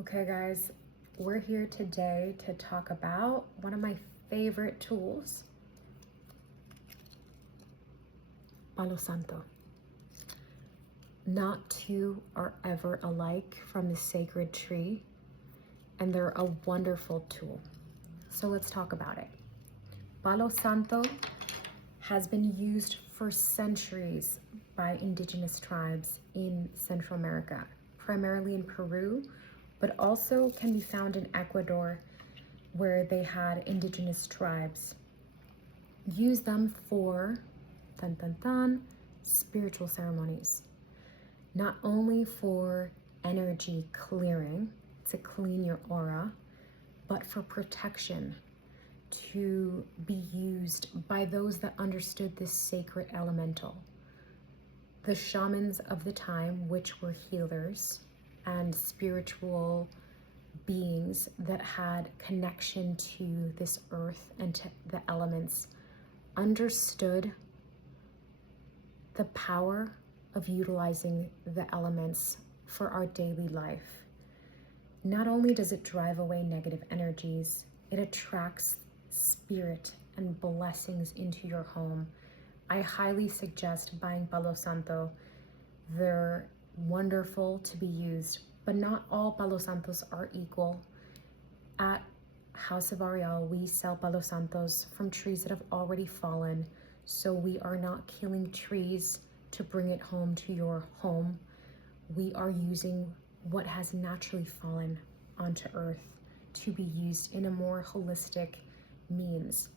Okay, guys, we're here today to talk about one of my favorite tools, Palo Santo. Not two are ever alike from the sacred tree, and they're a wonderful tool. So let's talk about it. Palo Santo has been used for centuries by indigenous tribes in Central America, primarily in Peru, but also can be found in Ecuador, where they had indigenous tribes use them for spiritual ceremonies, not only for energy clearing to clean your aura, but for protection, to be used by those that understood this sacred elemental. The shamans of the time, which were healers and spiritual beings that had connection to this earth and to the elements, understood the power of utilizing the elements for our daily life. Not only does it drive away negative energies, it attracts spirit and blessings into your home. I highly suggest buying Palo Santo. They're wonderful to be used, but not all Palo Santos are equal. At House of Auriel, we sell Palo Santos from trees that have already fallen, so we are not killing trees to bring it home to your home. We are using what has naturally fallen onto earth to be used in a more holistic means.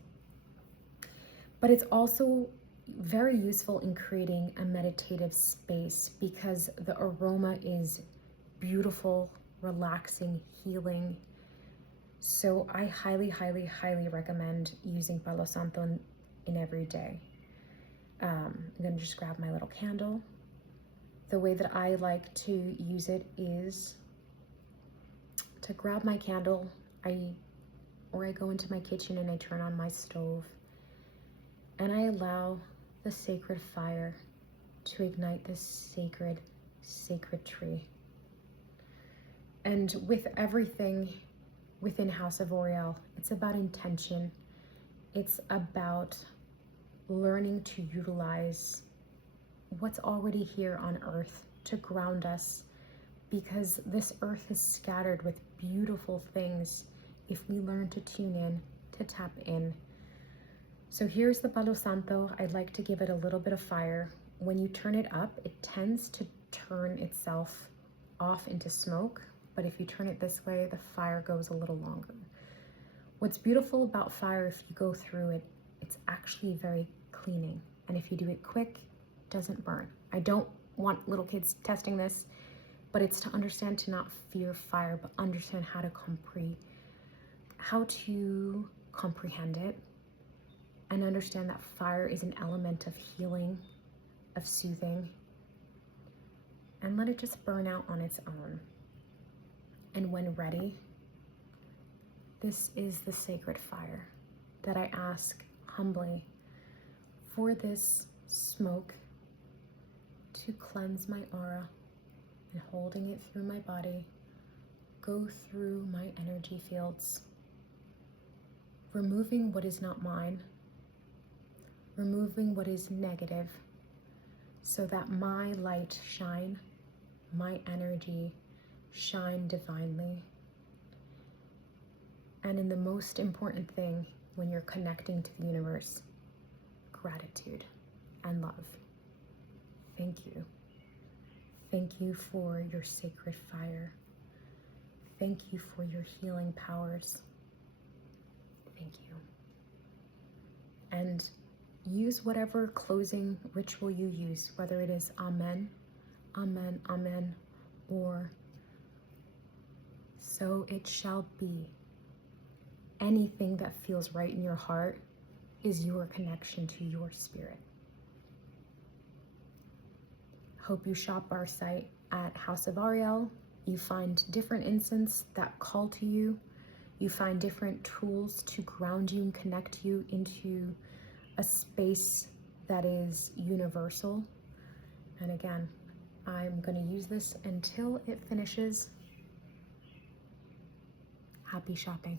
But it's also very useful in creating a meditative space because the aroma is beautiful, relaxing, healing. So I highly recommend using Palo Santo in every day. I'm gonna just grab my little candle. The way that I like to use it is to grab my candle, I go into my kitchen and I turn on my stove and I allow the sacred fire to ignite this sacred tree. And with everything within House of Auriel, it's about intention. It's about learning to utilize what's already here on earth to ground us, because this earth is scattered with beautiful things if we learn to tune in, to tap in. So here's the Palo Santo. I'd like to give it a little bit of fire. When you turn it up, it tends to turn itself off into smoke, but if you turn it this way, the fire goes a little longer. What's beautiful about fire, if you go through it, it's actually very cleaning. And if you do it quick, it doesn't burn. I don't want little kids testing this, but it's to understand to not fear fire, but understand how to comprehend it, and understand that fire is an element of healing, of soothing, and let it just burn out on its own. And when ready, this is the sacred fire that I ask humbly for this smoke to cleanse my aura, and holding it through my body, go through my energy fields, removing what is not mine, removing what is negative, so that my light shine, my energy shine divinely. And in the most important thing, when you're connecting to the universe, gratitude and love. Thank you. Thank you for your sacred fire. Thank you for your healing powers. Thank you. And use whatever closing ritual you use, whether it is Amen, Amen, Amen, or so it shall be. Anything that feels right in your heart is your connection to your spirit. Hope you shop our site at House of Auriel. You find different incense that call to you. You find different tools to ground you and connect you into a space that is universal. And again, I'm going to use this until it finishes. Happy shopping.